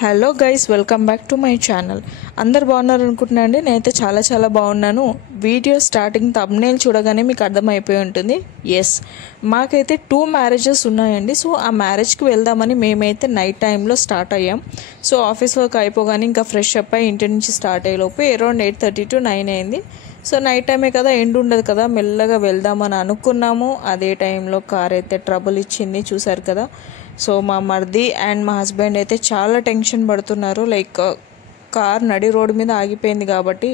Hello guys, welcome back to my channel. అందరు బాగున్నారు అనుకుంటున్నాండి. నేనైతే చాలా బాగున్నాను. వీడియో స్టార్టింగ్ థంబ్నెయిల్ చూడగానే మీకు అర్థమైపోయి ఉంటుంది. ఎస్, మాకైతే 2 మ్యారేజెస్ ఉన్నాయండి. సో ఆ మ్యారేజ్కి వెళ్దామని మేమైతే నైట్ టైంలో స్టార్ట్ అయ్యాం. సో ఆఫీస్ వర్క్ అయిపోగానే ఇంకా ఫ్రెష్ అప్ అయ్యి ఇంటి నుంచి స్టార్ట్ అయ్యేలోపు అరౌండ్ 8:30 to 9 అయింది. సో నైట్ టైమే కదా, ఎండ్ ఉండదు కదా, మెల్లగా వెళ్దామని అనుకున్నాము. అదే టైంలో కార్ అయితే ట్రబుల్ ఇచ్చింది, చూసారు కదా. సో మా మర్ది అండ్ మా హస్బెండ్ అయితే చాలా టెన్షన్ పడుతున్నారు. లైక్ కార్ నడి రోడ్డు మీద ఆగిపోయింది కాబట్టి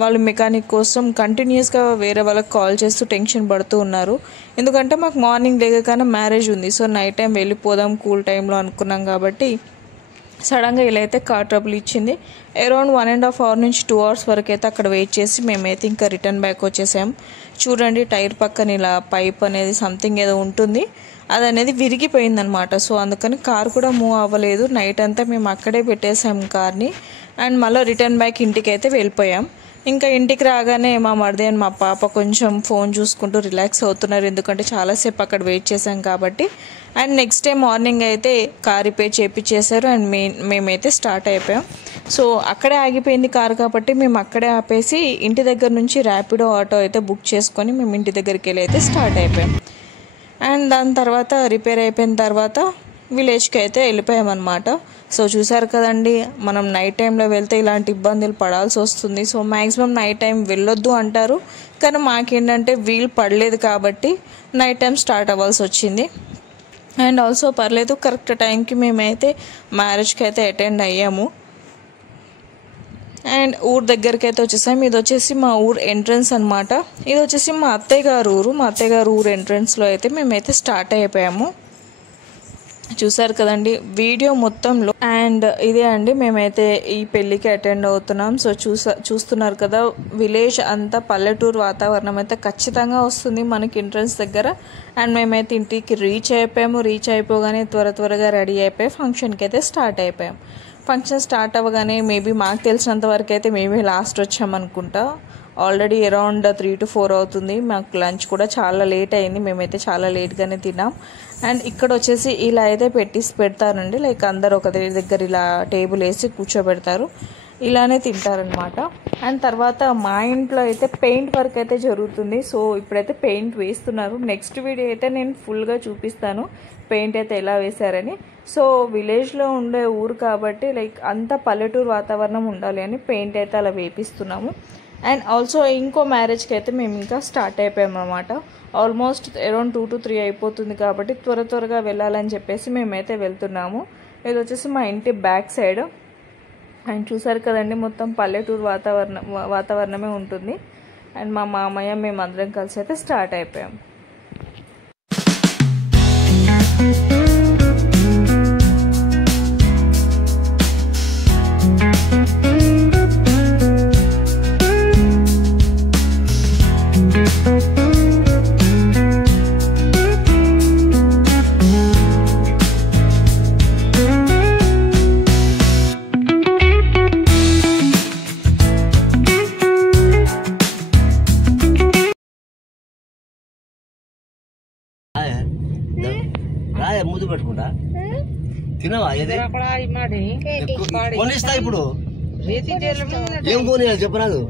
వాళ్ళు మెకానిక్ కోసం కంటిన్యూస్గా వేరే వాళ్ళకి కాల్ చేస్తూ టెన్షన్ పడుతూ ఉన్నారు. ఎందుకంటే మాకు మార్నింగ్ లేకగానే మ్యారేజ్ ఉంది. సో నైట్ టైం వెళ్ళిపోదాం కూల్ టైంలో అనుకున్నాం కాబట్టి సడన్గా ఇలా అయితే కార్ ట్రబుల్ ఇచ్చింది. అరౌండ్ 1.5 hours నుంచి 2 hours వరకు అయితే అక్కడ వెయిట్ చేసి మేమైతే ఇంకా రిటర్న్ బ్యాక్ వచ్చేసాం. చూడండి, టైర్ పక్కన ఇలా పైప్ అనేది సంథింగ్ ఏదో ఉంటుంది, అది అనేది విరిగిపోయిందనమాట. సో అందుకని కార్ కూడా మూవ్ అవ్వలేదు. నైట్ అంతా మేము అక్కడే పెట్టేసాం కార్ని. అండ్ మళ్ళీ రిటర్న్ బ్యాక్ ఇంటికి అయితే వెళ్ళిపోయాం. ఇంకా ఇంటికి రాగానే మా మరిది అండ్ మా పాప కొంచెం ఫోన్ చూసుకుంటూ రిలాక్స్ అవుతున్నారు, ఎందుకంటే చాలాసేపు అక్కడ వెయిట్ చేసాం కాబట్టి. అండ్ నెక్స్ట్ డే మార్నింగ్ అయితే కార్ రిపేర్ చేయించేశారు అండ్ మేమైతే స్టార్ట్ అయిపోయాం. సో అక్కడే ఆగిపోయింది కార్ కాబట్టి మేము అక్కడే ఆపేసి ఇంటి దగ్గర నుంచి ర్యాపిడో ఆటో అయితే బుక్ చేసుకొని మేము ఇంటి దగ్గరికి వెళ్ళి అయితే స్టార్ట్ అయిపోయాం. అండ్ దాని తర్వాత రిపేర్ అయిపోయిన తర్వాత విలేజ్కి అయితే వెళ్ళిపోయామన్నమాట. సో చూసారు కదండి, మనం నైట్ టైంలో వెళ్తే ఇలాంటి ఇబ్బందులు పడాల్సి వస్తుంది. సో మ్యాక్సిమం నైట్ టైం వెళ్ళొద్దు అంటారు, కానీ మాకేంటంటే వీలు పడలేదు కాబట్టి నైట్ టైం స్టార్ట్ అవ్వాల్సి వచ్చింది. అండ్ ఆల్సో పర్లేదు, కరెక్ట్ టైంకి మేమైతే మ్యారేజ్కి అయితే అటెండ్ అయ్యాము. అండ్ ఊరు దగ్గరికి అయితే వచ్చేసాం. ఇది వచ్చేసి మా ఊరు ఎంట్రన్స్ అనమాట. ఇది వచ్చేసి మా అత్తయ్య గారు ఊరు. మా అత్తయ్య గారు ఊరు ఎంట్రన్స్లో అయితే మేమైతే స్టార్ట్ అయిపోయాము. చూసారు కదండి వీడియో మొత్తంలో. అండ్ ఇదే అండి, మేమైతే ఈ పెళ్ళికి అటెండ్ అవుతున్నాం. సో చూస్తున్నారు కదా, విలేజ్ అంతా పల్లెటూరు వాతావరణం అయితే ఖచ్చితంగా వస్తుంది మనకి ఎంట్రన్స్ దగ్గర. అండ్ మేమైతే ఇంటికి రీచ్ అయిపోయాము. రీచ్ అయిపోగానే త్వరగా రెడీ అయిపోయి ఫంక్షన్కి అయితే స్టార్ట్ అయిపోయాం. ఫంక్షన్ స్టార్ట్ అవ్వగానే మేబీ మాకు తెలిసినంత వరకు అయితే మేమే లాస్ట్ వచ్చామనుకుంటా. ఆల్రెడీ అరౌండ్ 3 to 4 అవుతుంది. మాకు లంచ్ కూడా చాలా లేట్ అయింది, మేమైతే చాలా లేట్గానే తిన్నాం. అండ్ ఇక్కడ వచ్చేసి ఇలా అయితే పెడతారండి, లైక్ అందరు ఒక దగ్గర ఇలా టేబుల్ వేసి కూర్చోబెడతారు, ఇలానే తింటారనమాట. అండ్ తర్వాత మా ఇంట్లో అయితే పెయింట్ వర్క్ అయితే జరుగుతుంది. సో ఇప్పుడైతే పెయింట్ వేస్తున్నారు. నెక్స్ట్ వీడియో అయితే నేను ఫుల్గా చూపిస్తాను పెయింట్ అయితే ఎలా వేశారని. సో విలేజ్లో ఉండే ఊరు కాబట్టి లైక్ అంత పల్లెటూరు వాతావరణం ఉండాలి అని పెయింట్ అయితే అలా వేపిస్తున్నాము. అండ్ ఆల్సో ఇంకో మ్యారేజ్కి అయితే మేము ఇంకా స్టార్ట్ అయిపోయాం అన్నమాట. ఆల్మోస్ట్ అరౌండ్ 2 to 3 అయిపోతుంది కాబట్టి త్వరగా వెళ్ళాలని చెప్పేసి మేమైతే వెళ్తున్నాము. ఇది వచ్చేసి మా ఇంటి బ్యాక్ సైడ్. అండ్ చూసారు కదండి, మొత్తం పల్లెటూరు వాతావరణమే ఉంటుంది. అండ్ మా మామయ్య మేమందరం కలిసి అయితే స్టార్ట్ అయిపోయాం. ముద్దు పెట్టుకుంటా తినవా? కొనిస్తా ఇప్పుడు, ఏం కొని చెప్పరాదు.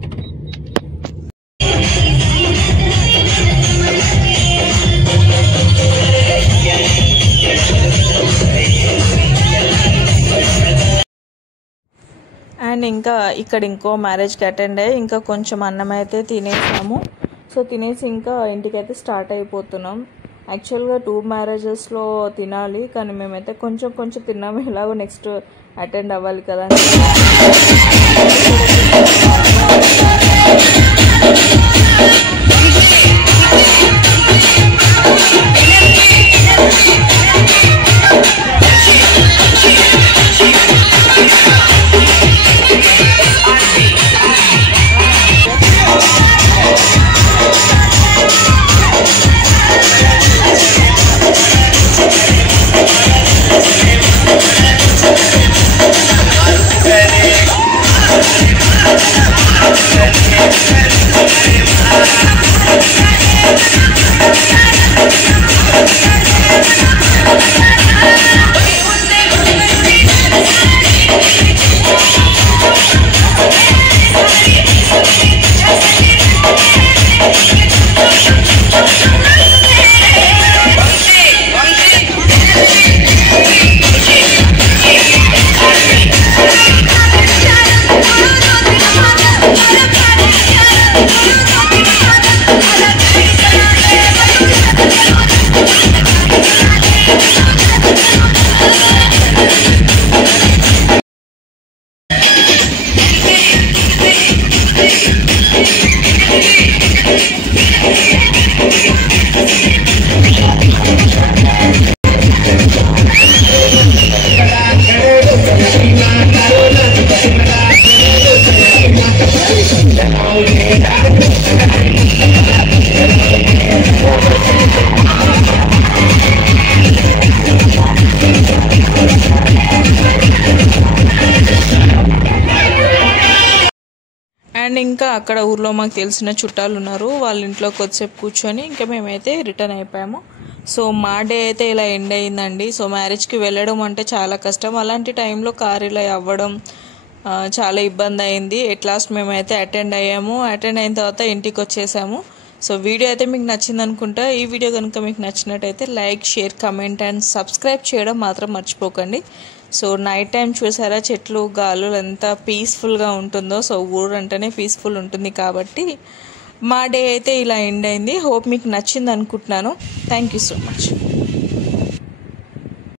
అండ్ ఇంకా ఇక్కడ ఇంకో మ్యారేజ్కి అటెండ్ అయ్యి ఇంకా కొంచెం అన్నం అయితే తినేసాము. సో తినేసి ఇంకా ఇంటికైతే స్టార్ట్ అయిపోతున్నాం. యాక్చువల్గా 2 మ్యారేజెస్లో తినాలి, కానీ మేమైతే కొంచెం తిన్నాము. ఎలాగో నెక్స్ట్ అటెండ్ అవ్వాలి కదా. Ready? అండ్ ఇంకా అక్కడ ఊర్లో మాకు తెలిసిన చుట్టాలు ఉన్నారు, వాళ్ళ ఇంట్లో కొద్దిసేపు కూర్చొని ఇంకా మేమైతే రిటర్న్ అయిపోయాము. సో మా డే అయితే ఇలా ఎండ్ అయిందండి. సో మ్యారేజ్కి వెళ్ళడం అంటే చాలా కష్టం, అలాంటి టైంలో కార్ ఇలా అవ్వడం చాలా ఇబ్బంది అయింది. ఎట్ లాస్ట్ మేమైతే అటెండ్ అయ్యాము. అటెండ్ అయిన తర్వాత ఇంటికి వచ్చేసాము. సో వీడియో అయితే మీకు నచ్చింది అనుకుంటా. ఈ వీడియో కనుక మీకు నచ్చినట్టయితే like, share, comment and subscribe చేయడం మాత్రం మర్చిపోకండి. సో నైట్ టైం చూసారా చెట్లు గాలులు ఎంత పీస్ఫుల్గా ఉంటుందో. సో ఊరు అంటేనే పీస్ఫుల్ ఉంటుంది కాబట్టి మా డే అయితే ఇలా ఎండ్ అయింది. హోప్ మీకు నచ్చింది అనుకుంటున్నాను. Thank you so much.